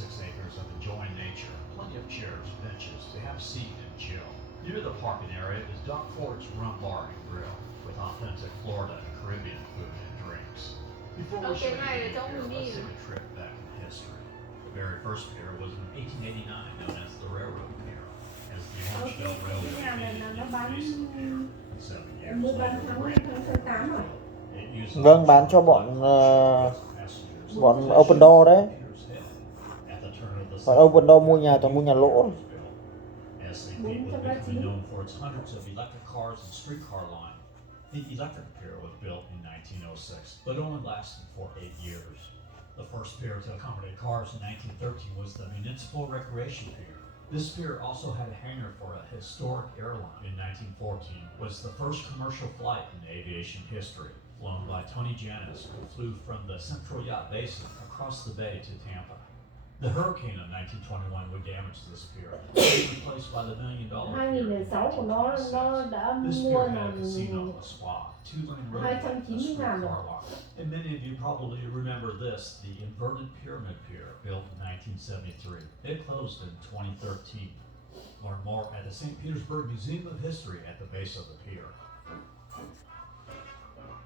26 acres of enjoying nature, plenty of chairs, benches to have a seat and chill. Near the parking area is Doc Ford's Rum Bar and Grill with authentic Florida and Caribbean food and drinks. Before we show you the new pier, let's take a trip back in history. The very first pier was in 1889, known as the Railroad Pier, as the Orange Belt Railroad immediately faced the pier. 7 years Như bên later, tháng the tháng 8 rồi. Vâng, bán cho bọn Open Door đấy. Còn Open Door mua nhà toàn mua nhà lỗ. SAP was becoming known for its hundreds of electric cars and streetcar line. The electric pier was built in 1906, but only lasted for 8 years. The first pier to accommodate cars in 1913 was the Municipal Recreation Pier. This pier also had a hangar for a historic airline. In 1914 was the first commercial flight in aviation history, flown by Tony Janis, who flew from the Central Yacht Basin across the bay to Tampa. The hurricane of 1921 would damage this pier, replaced by the $1 million pier. 2006 của nó đã This mua pier là had a casino, a spa, 2-lane roadway, a 290 street ngàn car rồi. lot. And many of you probably remember this, the inverted pyramid pier built in 1973. It closed in 2013. Learn more at the St. Petersburg Museum of History at the base of the pier.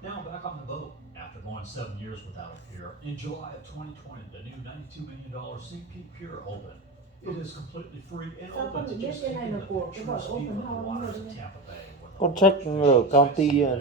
Now back on the boat. After going 7 years without a pier, in July of 2020, the new $92 million St. Pete Pier opened. It is completely free and open to just taking the picturesque view of the waters of Tampa Bay. Con check ở county